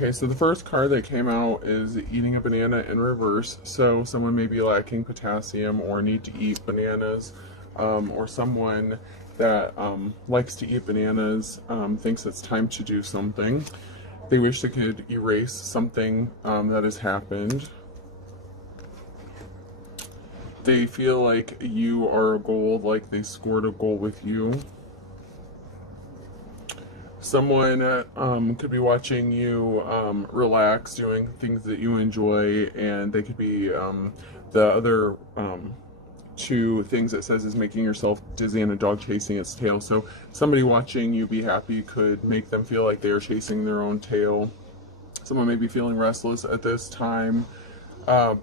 Okay, so the first card that came out is eating a banana in reverse. So someone may be lacking potassium or need to eat bananas, or someone that likes to eat bananas thinks it's time to do something. They wish they could erase something that has happened. They feel like you are a goal, like they scored a goal with you. Someone could be watching you relax, doing things that you enjoy, and they could be the other two things it says is making yourself dizzy and a dog chasing its tail. So somebody watching you be happy could make them feel like they are chasing their own tail. Someone may be feeling restless at this time.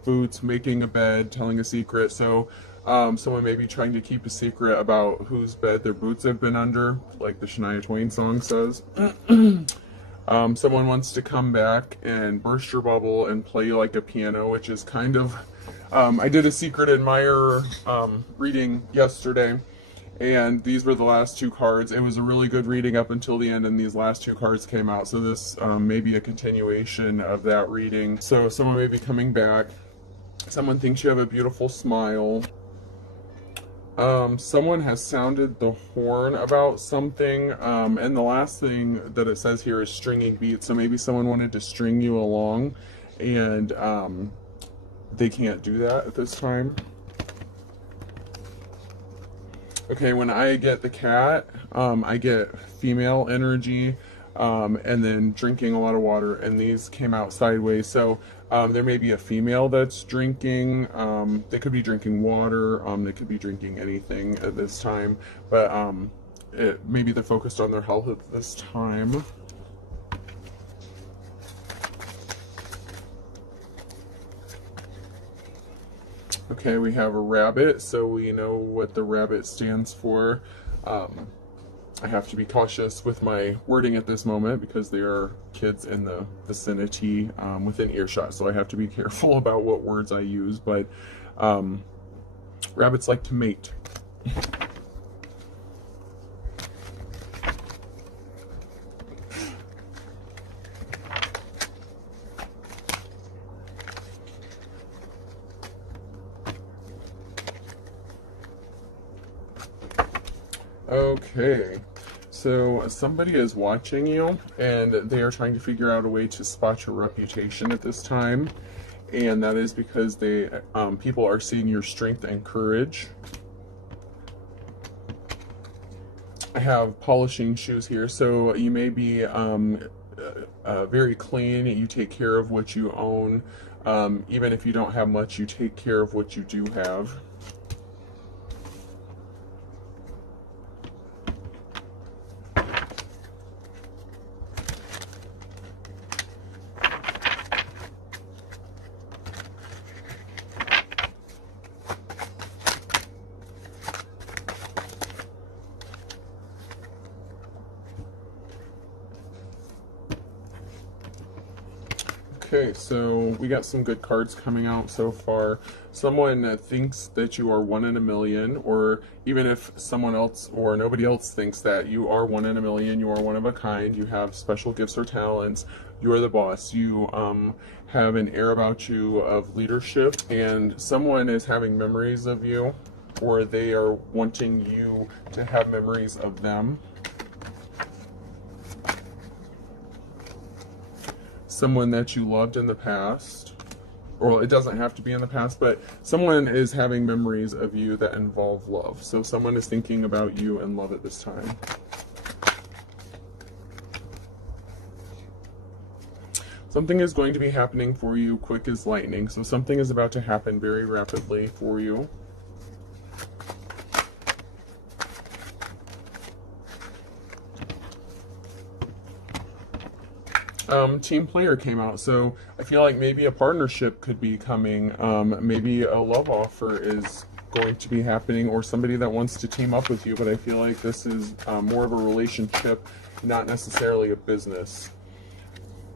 Boots, making a bed, telling a secret. So someone may be trying to keep a secret about whose bed their boots have been under, like the Shania Twain song says. Someone wants to come back and burst your bubble and play like a piano, which is kind of... I did a Secret Admirer reading yesterday, and these were the last two cards. It was a really good reading up until the end, and these last two cards came out. So this may be a continuation of that reading. So someone may be coming back. Someone thinks you have a beautiful smile. Someone has sounded the horn about something, and the last thing that it says here is stringing beats. So maybe someone wanted to string you along, and they can't do that at this time. Okay, when I get the cat, I get female energy, and then drinking a lot of water, and these came out sideways. So there may be a female that's drinking. They could be drinking water. They could be drinking anything at this time, but maybe they're focused on their health at this time. Okay, we have a rabbit, so we know what the rabbit stands for. I have to be cautious with my wording at this moment because there are kids in the vicinity within earshot, so I have to be careful about what words I use, but rabbits like to mate. Okay, so somebody is watching you, and they are trying to figure out a way to spot your reputation at this time, and that is because they people are seeing your strength and courage. I have polishing shoes here, so you may be very clean. You take care of what you own. Even if you don't have much, you take care of what you do have. Okay, so we got some good cards coming out so far. Someone thinks that you are 1 in a million, or even if someone else or nobody else thinks that you are 1 in a million, you are one of a kind, you have special gifts or talents, you are the boss, you have an air about you of leadership, and someone is having memories of you, or they are wanting you to have memories of them. Someone that you loved in the past, or it doesn't have to be in the past, but someone is having memories of you that involve love. So someone is thinking about you and love at this time. Something is going to be happening for you quick as lightning. So something is about to happen very rapidly for you. Team player came out, so I feel like maybe a partnership could be coming. Maybe a love offer is going to be happening, or somebody that wants to team up with you, but I feel like this is more of a relationship, not necessarily a business.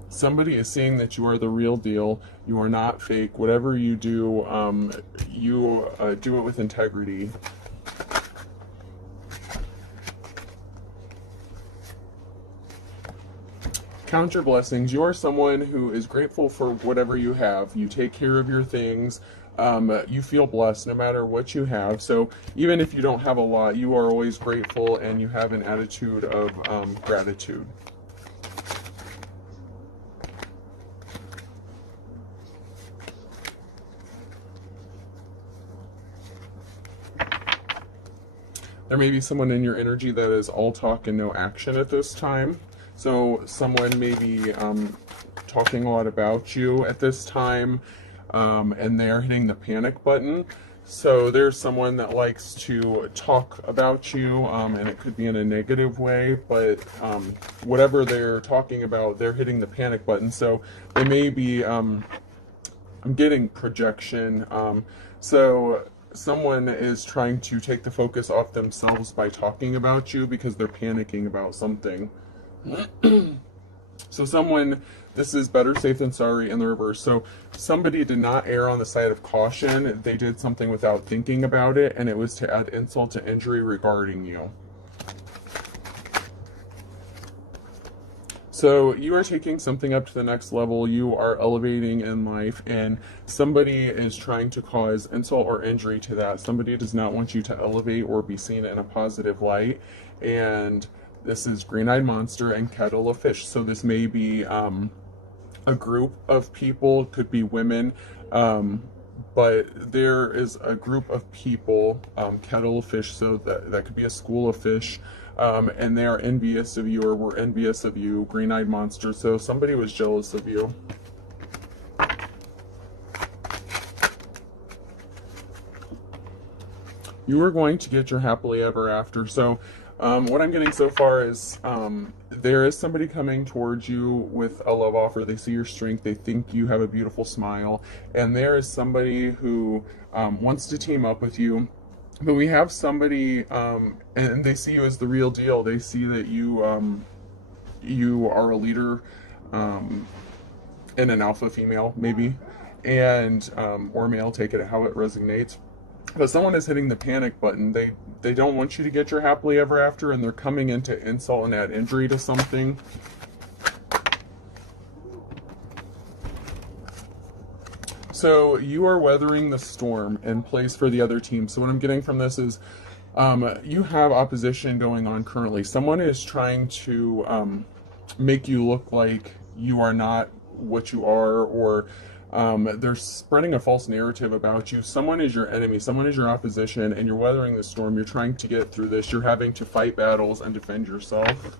Somebody is seeing that you are the real deal. You are not fake. Whatever you do, you do it with integrity. Count your blessings. You are someone who is grateful for whatever you have. You take care of your things. You feel blessed no matter what you have. So even if you don't have a lot, you are always grateful and you have an attitude of gratitude. There may be someone in your energy that is all talk and no action at this time. So someone may be talking a lot about you at this time, and they're hitting the panic button. So there's someone that likes to talk about you, and it could be in a negative way, but whatever they're talking about, they're hitting the panic button. So they may be, I'm getting projection. So someone is trying to take the focus off themselves by talking about you because they're panicking about something. So someone, this is better safe than sorry in the reverse. So somebody did not err on the side of caution. They did something without thinking about it, and it was to add insult to injury regarding you. So you are taking something up to the next level. You are elevating in life, and somebody is trying to cause insult or injury to that. Somebody does not want you to elevate or be seen in a positive light. And this is green-eyed monster and kettle of fish. So this may be a group of people, could be women, but there is a group of people, kettle of fish, so that could be a school of fish. And they are envious of you, or were envious of you, green-eyed monster. So somebody was jealous of you. You are going to get your happily ever after. So what I'm getting so far is there is somebody coming towards you with a love offer. They see your strength. They think you have a beautiful smile. And there is somebody who wants to team up with you. But we have somebody, and they see you as the real deal. They see that you you are a leader, and an alpha female, maybe, and or male, take it how it resonates. But someone is hitting the panic button. They don't want you to get your happily ever after, and they're coming in to insult and add injury to something. So you are weathering the storm and plays for the other team. So what I'm getting from this is you have opposition going on currently. Someone is trying to make you look like you are not what you are, or they're spreading a false narrative about you. Someone is your enemy. Someone is your opposition, and you're weathering the storm. You're trying to get through this. You're having to fight battles and defend yourself.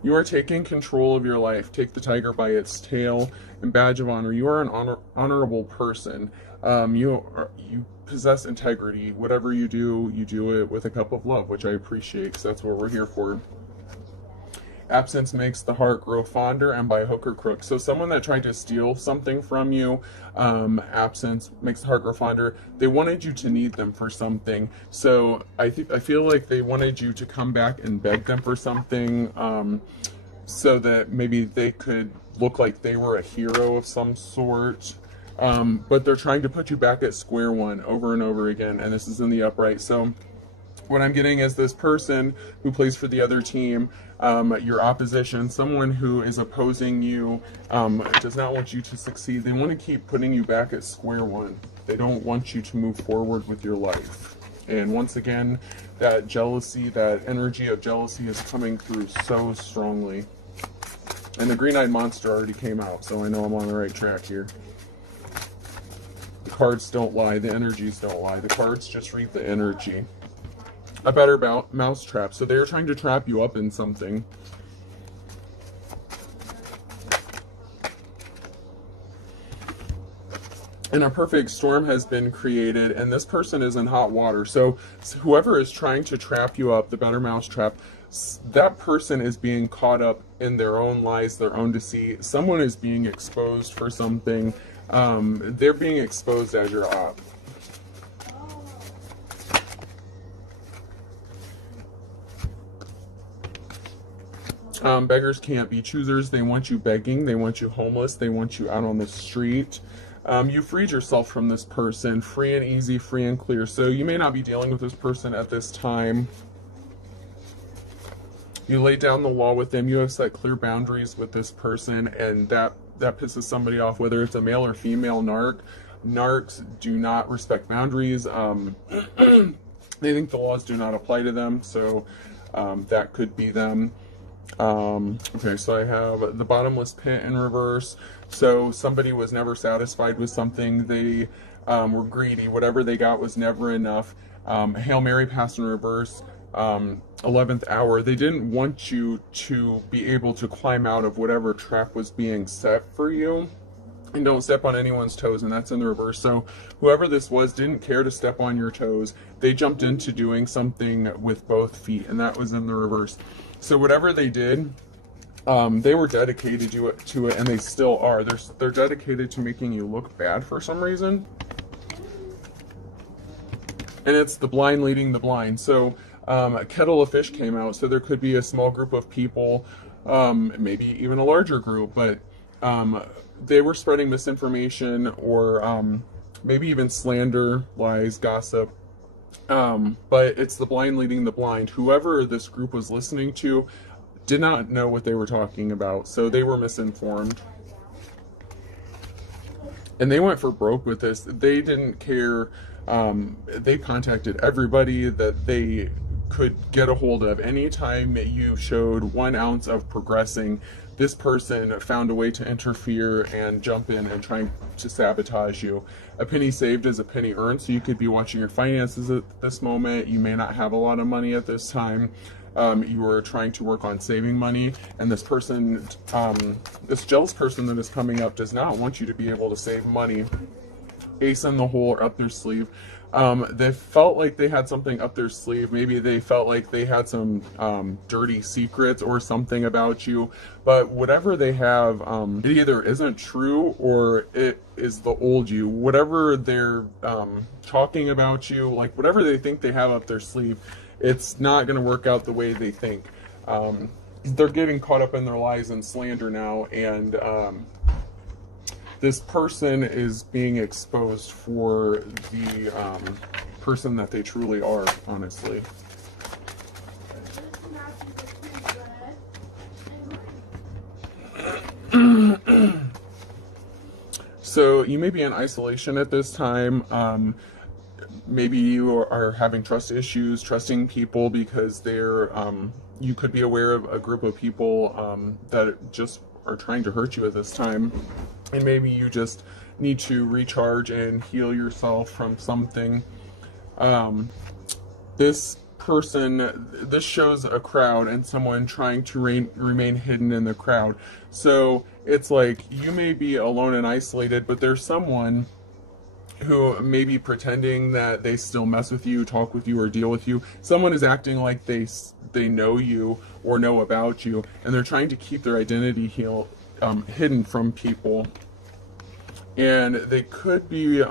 You are taking control of your life. Take the tiger by its tail and badge of honor. You are an honorable person. You possess integrity. Whatever you do it with a cup of love, which I appreciate, because that's what we're here for. Absence makes the heart grow fonder, and by hook or crook. So someone that tried to steal something from you, absence makes the heart grow fonder. They wanted you to need them for something. So I feel like they wanted you to come back and beg them for something, so that maybe they could look like they were a hero of some sort. But they're trying to put you back at square one over and over again, and this is in the upright. So what I'm getting is this person who plays for the other team, your opposition, someone who is opposing you, does not want you to succeed. They want to keep putting you back at square one. They don't want you to move forward with your life. And once again, that jealousy, that energy of jealousy is coming through so strongly. And the green-eyed monster already came out, so I know I'm on the right track here. The cards don't lie. The energies don't lie. The cards just read the energy. A better mouse trap. So they're trying to trap you up in something. And a perfect storm has been created, and this person is in hot water. So whoever is trying to trap you up, the better mouse trap, that person is being caught up in their own lies, their own deceit. Someone is being exposed for something. They're being exposed as your op. Beggars can't be choosers. They want you begging. They want you homeless. They want you out on the street. You freed yourself from this person, free and easy, free and clear. So you may not be dealing with this person at this time. You laid down the law with them. You have set clear boundaries with this person, and that pisses somebody off, whether it's a male or female narc. Narcs do not respect boundaries. They think the laws do not apply to them, so that could be them. Okay, so I have the bottomless pit in reverse. So somebody was never satisfied with something. They were greedy. Whatever they got was never enough. Hail Mary passed in reverse. 11th hour. They didn't want you to be able to climb out of whatever trap was being set for you. And don't step on anyone's toes, and that's in the reverse. So whoever this was didn't care to step on your toes. They jumped into doing something with both feet, and that was in the reverse. So whatever they did, they were dedicated to it, and they still are. They're dedicated to making you look bad for some reason. And it's the blind leading the blind. So a kettle of fish came out, so there could be a small group of people, maybe even a larger group, but they were spreading misinformation or maybe even slander, lies, gossip. But it's the blind leading the blind. Whoever this group was listening to did not know what they were talking about, so they were misinformed. And they went for broke with this. They didn't care. They contacted everybody that they could get a hold of. Anytime you showed 1 ounce of progressing, this person found a way to interfere and jump in and try to sabotage you. A penny saved is a penny earned, so you could be watching your finances at this moment. You may not have a lot of money at this time. You are trying to work on saving money, and this person, this jealous person that is coming up does not want you to be able to save money. Ace in the hole or up their sleeve. They felt like they had something up their sleeve. Maybe they felt like they had some dirty secrets or something about you. But whatever they have, it either isn't true or it is the old you. Whatever they're talking about you, like whatever they think they have up their sleeve, it's not going to work out the way they think. They're getting caught up in their lies and slander now, and this person is being exposed for the person that they truly are, honestly. So you may be in isolation at this time. Maybe you are having trust issues, trusting people because they're, you could be aware of a group of people that just are trying to hurt you at this time. And maybe you just need to recharge and heal yourself from something. This person, this shows a crowd and someone trying to remain hidden in the crowd. So it's like you may be alone and isolated, but there's someone who may be pretending that they still mess with you, talk with you, or deal with you. Someone is acting like they know you or know about you, and they're trying to keep their identity hidden from people. And they could be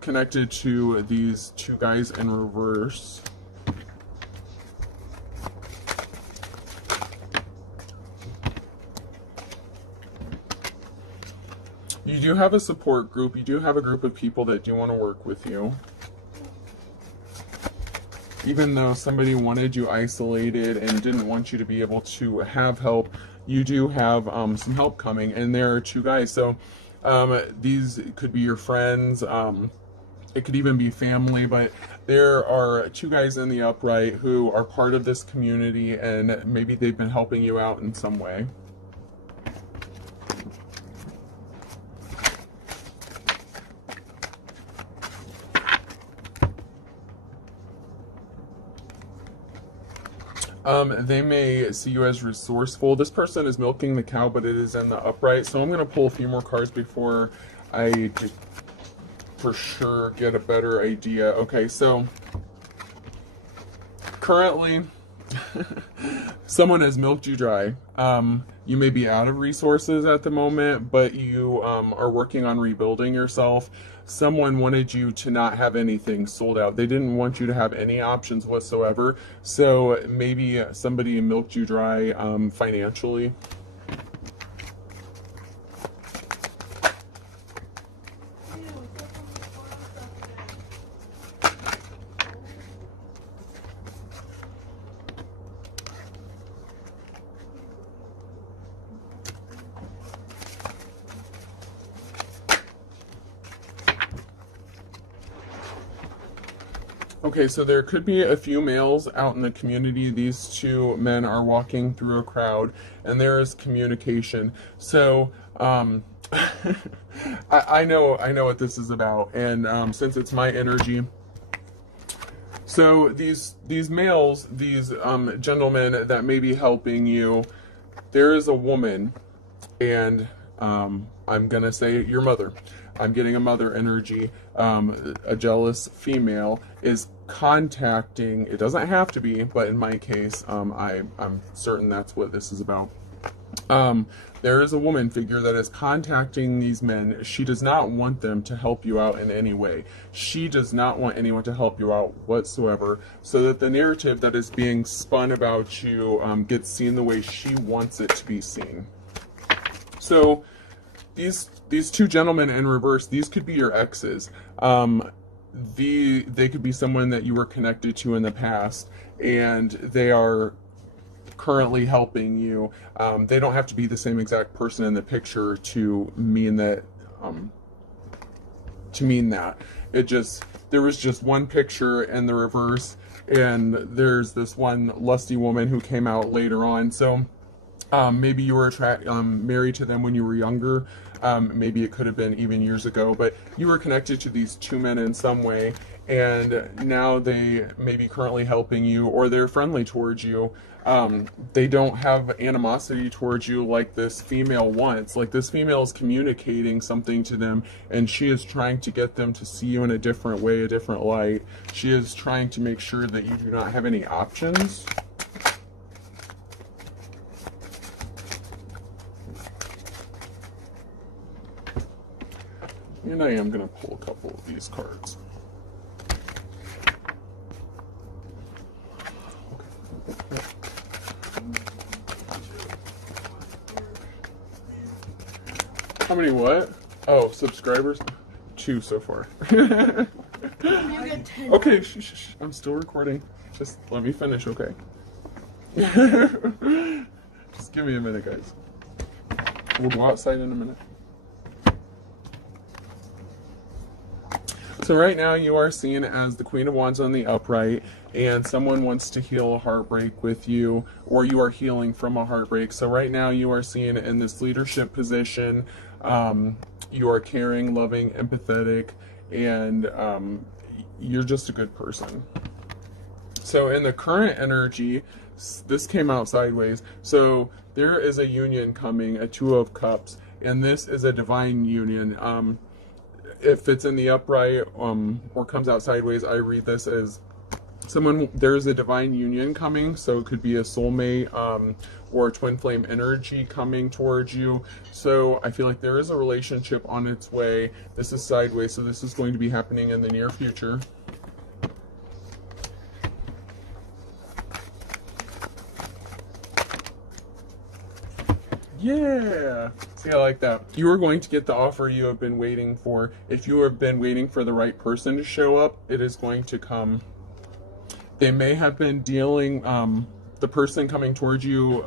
connected to these two guys in reverse. You do have a support group. You do have a group of people that do want to work with you. Even though somebody wanted you isolated and didn't want you to be able to have help, you do have some help coming. And there are two guys. So these could be your friends. It could even be family. But there are two guys in the upright who are part of this community, and maybe they've been helping you out in some way. They may see you as resourceful. This person is milking the cow, but it is in the upright. So I'm going to pull a few more cards before I for sure get a better idea. Okay, so currently someone has milked you dry. You may be out of resources at the moment, but you are working on rebuilding yourself. Someone wanted you to not have anything sold out. They didn't want you to have any options whatsoever. So maybe somebody milked you dry financially. Okay, so there could be a few males out in the community. These two men are walking through a crowd, and there is communication. So, I know what this is about, and since it's my energy, so these males, these gentlemen that may be helping you, there is a woman, and I'm gonna say your mother. I'm getting a mother energy. A jealous female is contacting. It doesn't have to be, but in my case, I'm certain that's what this is about. There is a woman figure that is contacting these men. She does not want them to help you out in any way. She does not want anyone to help you out whatsoever, so that the narrative that is being spun about you gets seen the way she wants it to be seen. So these two gentlemen in reverse, these could be your exes. They could be someone that you were connected to in the past, and they are currently helping you. They don't have to be the same exact person in the picture to mean that. It just, there was just one picture in the reverse, and there's this one lusty woman who came out later on. So maybe you were married to them when you were younger. Maybe it could have been even years ago, but you were connected to these two men in some way, and now they may be currently helping you, or they're friendly towards you. They don't have animosity towards you like this female wants. Like, this female is communicating something to them, and she is trying to get them to see you in a different way, a different light. She is trying to make sure that you do not have any options. And I am going to pull a couple of these cards. Okay. How many what? Oh, subscribers? 2 so far. You get 10. Okay, shh. I'm still recording. Just let me finish, okay? Just give me a minute, guys. We'll go outside in a minute. So right now you are seen as the Queen of Wands on the upright, and someone wants to heal a heartbreak with you, or you are healing from a heartbreak. So right now you are seen in this leadership position. You are caring, loving, empathetic, and you're just a good person. So in the current energy, this came out sideways. So there is a union coming, a 2 of Cups, and this is a divine union. If it's in the upright or comes out sideways, I read this as there's a divine union coming. So it could be a soulmate or a twin flame energy coming towards you. So I feel like there is a relationship on its way. This is sideways, so this is going to be happening in the near future. Yeah, see, I like that. You are going to get the offer you have been waiting for. If you have been waiting for the right person to show up, it is going to come. They may have been dealing, the person coming towards you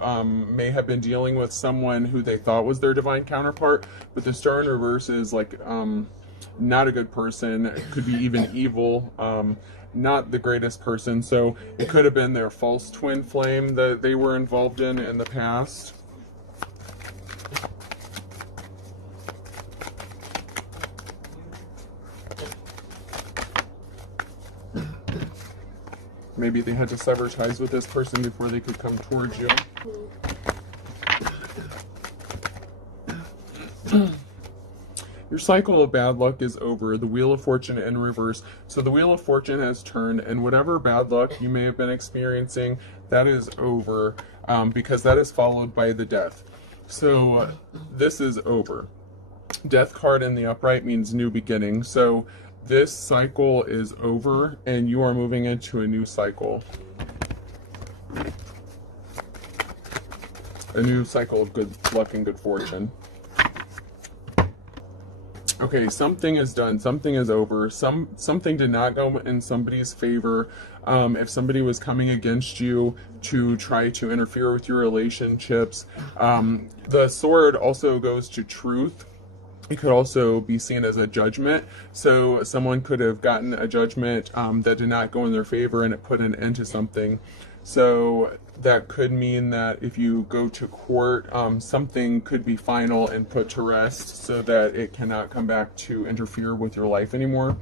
may have been dealing with someone who they thought was their divine counterpart, but the Star in reverse is like not a good person. It could be even evil. Not the greatest person. So it could have been their false twin flame that they were involved in the past. Maybe they had to sever ties with this person before they could come towards you. Your cycle of bad luck is over. The Wheel of Fortune in reverse. So the Wheel of Fortune has turned, and whatever bad luck you may have been experiencing, that is over, because that is followed by the Death. So this is over. Death card in the upright means new beginning. So this cycle is over, and you are moving into a new cycle. A new cycle of good luck and good fortune. Okay, something is done. Something is over. Something did not go in somebody's favor. If somebody was coming against you to try to interfere with your relationships. The sword also goes to truth. It could also be seen as a judgment. So someone could have gotten a judgment that did not go in their favor and it put an end to something. So that could mean that if you go to court, something could be final and put to rest so that it cannot come back to interfere with your life anymore.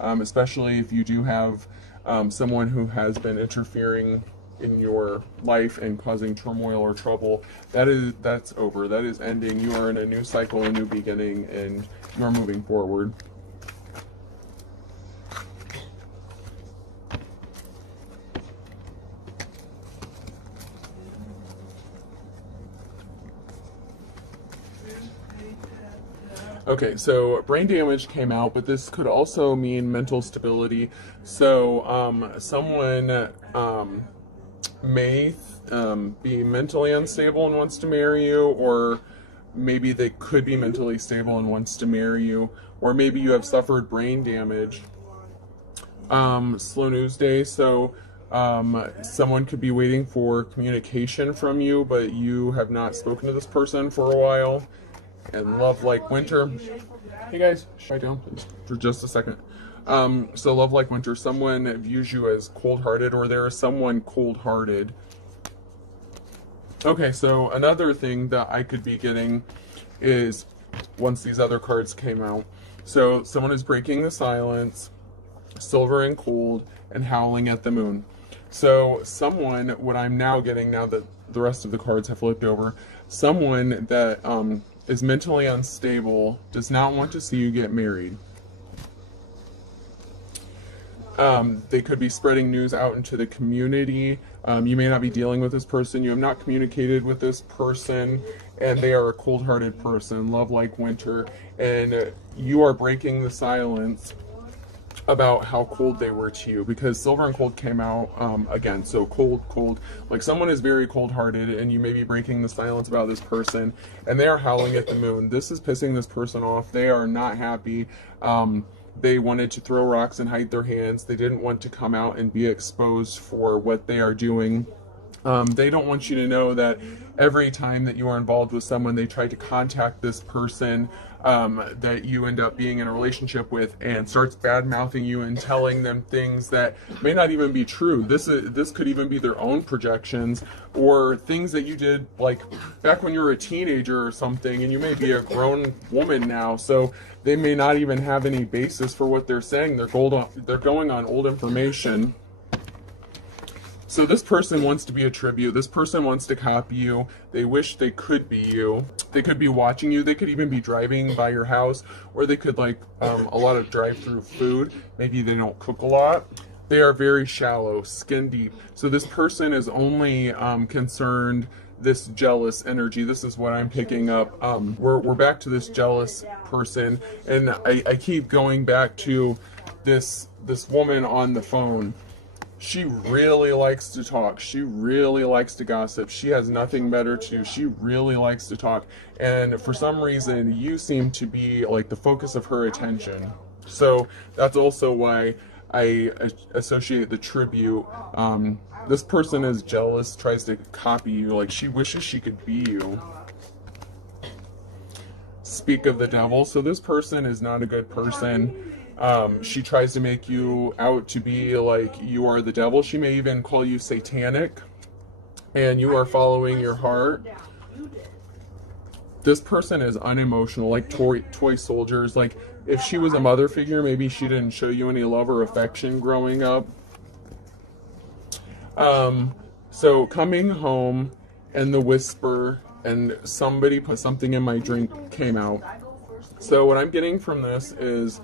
Especially if you do have someone who has been interfering in your life and causing turmoil or trouble. That's over. That is ending. You are in a new cycle, a new beginning, and you are moving forward. Okay, so brain damage came out, but this could also mean mental stability. So someone may be mentally unstable and wants to marry you, or maybe they could be mentally stable and wants to marry you, or maybe you have suffered brain damage. Slow news day. So someone could be waiting for communication from you, but you have not spoken to this person for a while. And love like winter. Hey guys, shut down please for just a second. So love like winter, someone views you as cold-hearted, or there is someone cold-hearted. Okay, so another thing that I could be getting is, once these other cards came out, so someone is breaking the silence, silver and cold, and howling at the moon. So someone, what I'm now getting, now that the rest of the cards have flipped over, someone that is mentally unstable, does not want to see you get married. They could be spreading news out into the community. You may not be dealing with this person. You have not communicated with this person, and they are a cold-hearted person, love like winter, and you are breaking the silence about how cold they were to you, because silver and cold came out again. So cold, like someone is very cold-hearted, and you may be breaking the silence about this person, and they are howling at the moon. This is pissing this person off. They are not happy. They wanted to throw rocks and hide their hands. They didn't want to come out and be exposed for what they are doing. They don't want you to know that every time that you are involved with someone, they try to contact this person that you end up being in a relationship with, and starts bad-mouthing you and telling them things that may not even be true. This could even be their own projections, or things that you did like back when you were a teenager or something, and you may be a grown woman now, so they may not even have any basis for what they're saying. They're going on old information. So this person wants to be a tribute. This person wants to copy you. They wish they could be you. They could be watching you. They could even be driving by your house, or they could like a lot of drive-through food. Maybe they don't cook a lot. They are very shallow, skin deep. So this person is only concerned, this jealous energy. This is what I'm picking up. We're back to this jealous person, and I keep going back to this woman on the phone. She really likes to talk. She really likes to gossip. She has nothing better to do. She really likes to talk. And for some reason, you seem to be like the focus of her attention. So that's also why I associate the tribute. This person is jealous, tries to copy you. Like she wishes she could be you. Speak of the devil. So this person is not a good person. She tries to make you out to be like you are the devil. She may even call you satanic, and you are following your heart. This person is unemotional, like toy soldiers. Like if she was a mother figure, maybe she didn't show you any love or affection growing up. So coming home, and the whisper, and somebody put something in my drink came out. So what I'm getting from this is,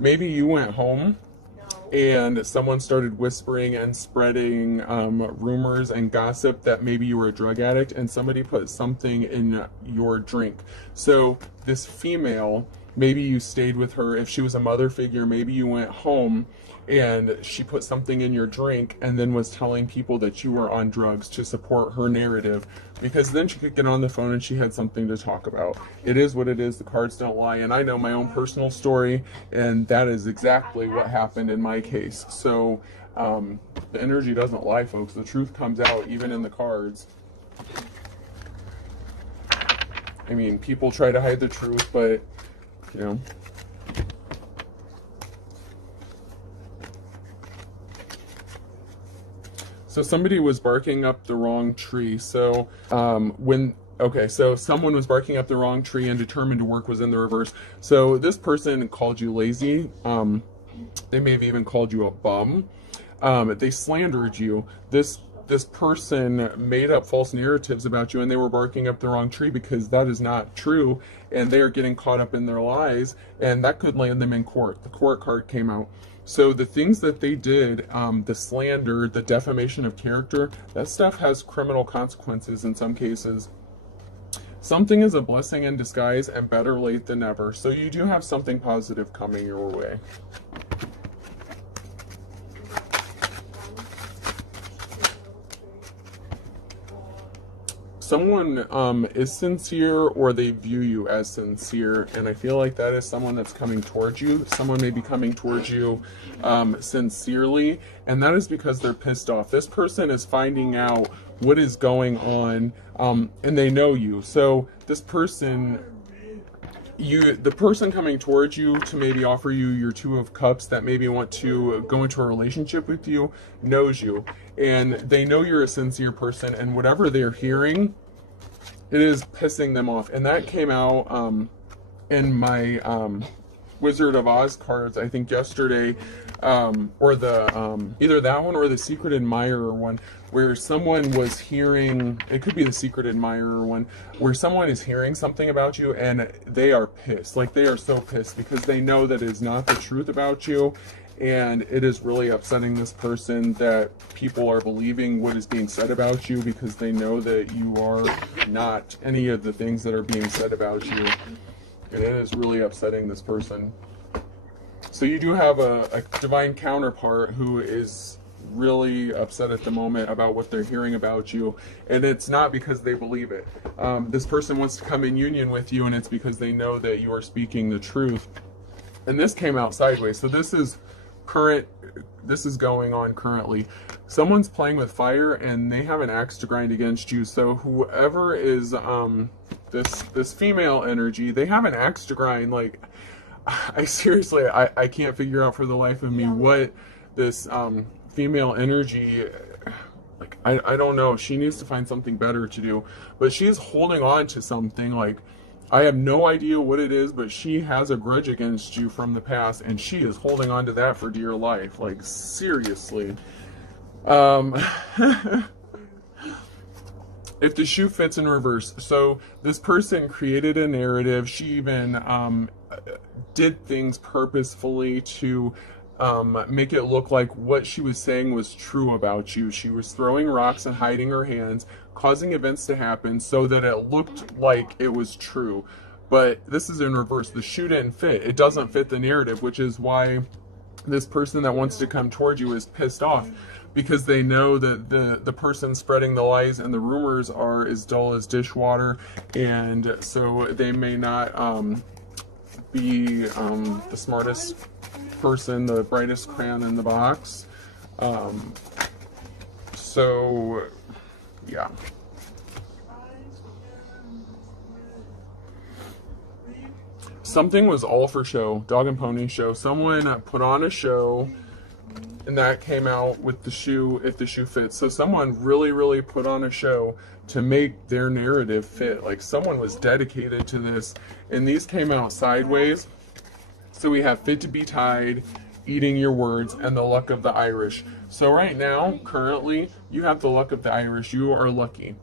maybe you went home and someone started whispering and spreading rumors and gossip that maybe you were a drug addict, and somebody put something in your drink. So this female, maybe you stayed with her. If she was a mother figure, maybe you went home and she put something in your drink and then was telling people that you were on drugs to support her narrative, because then she could get on the phone and she had something to talk about. It is what it is. The cards don't lie. And I know my own personal story, and that is exactly what happened in my case. So the energy doesn't lie, folks. The truth comes out even in the cards. I mean, people try to hide the truth, but Yeah. So somebody was barking up the wrong tree. So so someone was barking up the wrong tree and determined to work was in the reverse. So this person called you lazy. They may have even called you a bum. They slandered you. This person made up false narratives about you, and they were barking up the wrong tree because that is not true, and they are getting caught up in their lies, and that could land them in court. The court card came out. So the things that they did, the slander, the defamation of character, that stuff has criminal consequences in some cases. Something is a blessing in disguise, and better late than never. So you do have something positive coming your way. Someone is sincere, or they view you as sincere, and I feel like that is someone that's coming towards you. Someone may be coming towards you sincerely, and that is because they're pissed off. This person is finding out what is going on, and they know you. So this person, the person coming towards you to maybe offer you your Two of Cups, that maybe want to go into a relationship with you, knows you, and they know you're a sincere person, and whatever they're hearing, it is pissing them off. And that came out in my Wizard of Oz cards, I think yesterday, or the either that one or the Secret Admirer one, where someone was hearing, it could be the Secret Admirer one, where someone is hearing something about you and they are pissed. Like, they are so pissed because they know that it is not the truth about you, and it is really upsetting this person that people are believing what is being said about you, because they know that you are not any of the things that are being said about you, and it is really upsetting this person. So you do have a divine counterpart who is really upset at the moment about what they're hearing about you, and it's not because they believe it. This person wants to come in union with you, and it's because they know that you are speaking the truth. And this came out sideways, so this is going on currently. Someone's playing with fire, and they have an axe to grind against you. So whoever is this female energy, they have an axe to grind. Like, I seriously, I can't figure out for the life of me what this female energy, like, I don't know. She needs to find something better to do, but she's holding on to something. Like, I have no idea what it is, but she has a grudge against you from the past, and she is holding on to that for dear life. Like, seriously. If the shoe fits in reverse. So this person created a narrative. She even did things purposefully to make it look like what she was saying was true about you. She was throwing rocks and hiding her hands, causing events to happen so that it looked like it was true. But this is in reverse. The shoe didn't fit. It doesn't fit the narrative, which is why this person that wants to come towards you is pissed off, because they know that the person spreading the lies and the rumors are as dull as dishwater, and so they may not be the smartest person, the brightest crayon in the box. So yeah. Something was all for show. Dog and pony show. Someone put on a show, and that came out with the shoe, if the shoe fits. So someone really put on a show to make their narrative fit. Like, someone was dedicated to this, and these came out sideways. So we have fit to be tied, eating your words, and the luck of the Irish. So right now, currently, you have the luck of the Irish. You are lucky.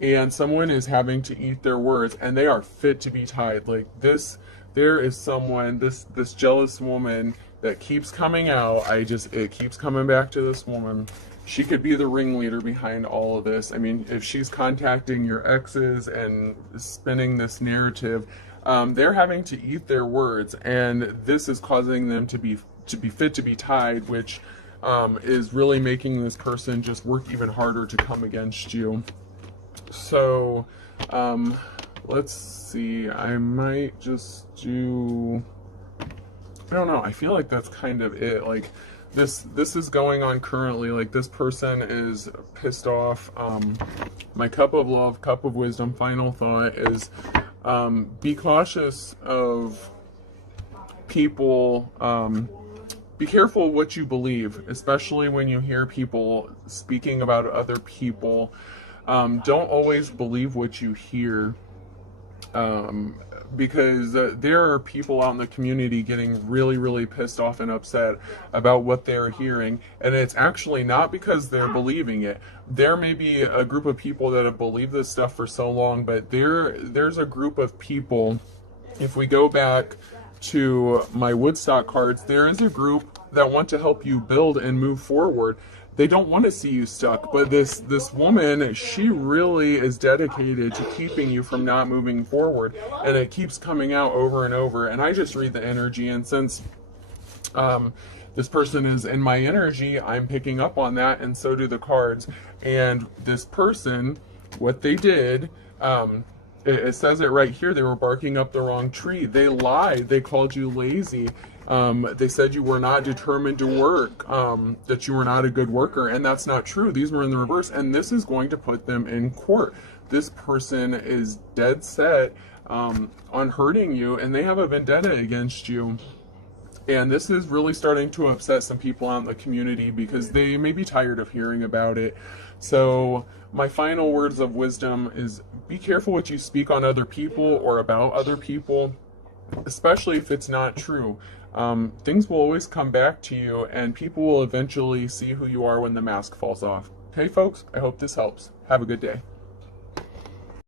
And someone is having to eat their words, and they are fit to be tied. Like, this, there is someone, this jealous woman that keeps coming out. It keeps coming back to this woman. She could be the ringleader behind all of this. I mean, if she's contacting your exes and spinning this narrative, they're having to eat their words, and this is causing them to be fit to be tied, which is really making this person just work even harder to come against you. So let's see, I might just do, I don't know, I feel like that's kind of it. Like, this is going on currently. Like, this person is pissed off. My cup of love, cup of wisdom, final thought is, be cautious of people, be careful what you believe, especially when you hear people speaking about other people. Don't always believe what you hear, because there are people out in the community getting really, really pissed off and upset about what they're hearing, and it's actually not because they're believing it. There may be a group of people that have believed this stuff for so long, but there's a group of people, if we go back to my Woodstock cards, there is a group that want to help you build and move forward. They don't want to see you stuck, but this woman, she really is dedicated to keeping you from not moving forward, and it keeps coming out over and over. And I just read the energy, and since this person is in my energy, I'm picking up on that, and so do the cards. And this person, what they did, it says it right here, they were barking up the wrong tree. They lied. They called you lazy. They said you were not determined to work, that you were not a good worker, and that's not true. These were in the reverse, and this is going to put them in court. This person is dead set on hurting you, and they have a vendetta against you. And this is really starting to upset some people out in the community because they may be tired of hearing about it. So my final words of wisdom is be careful what you speak on other people or about other people, especially if it's not true. Things will always come back to you, and people will eventually see who you are when the mask falls off. Hey folks, I hope this helps. Have a good day.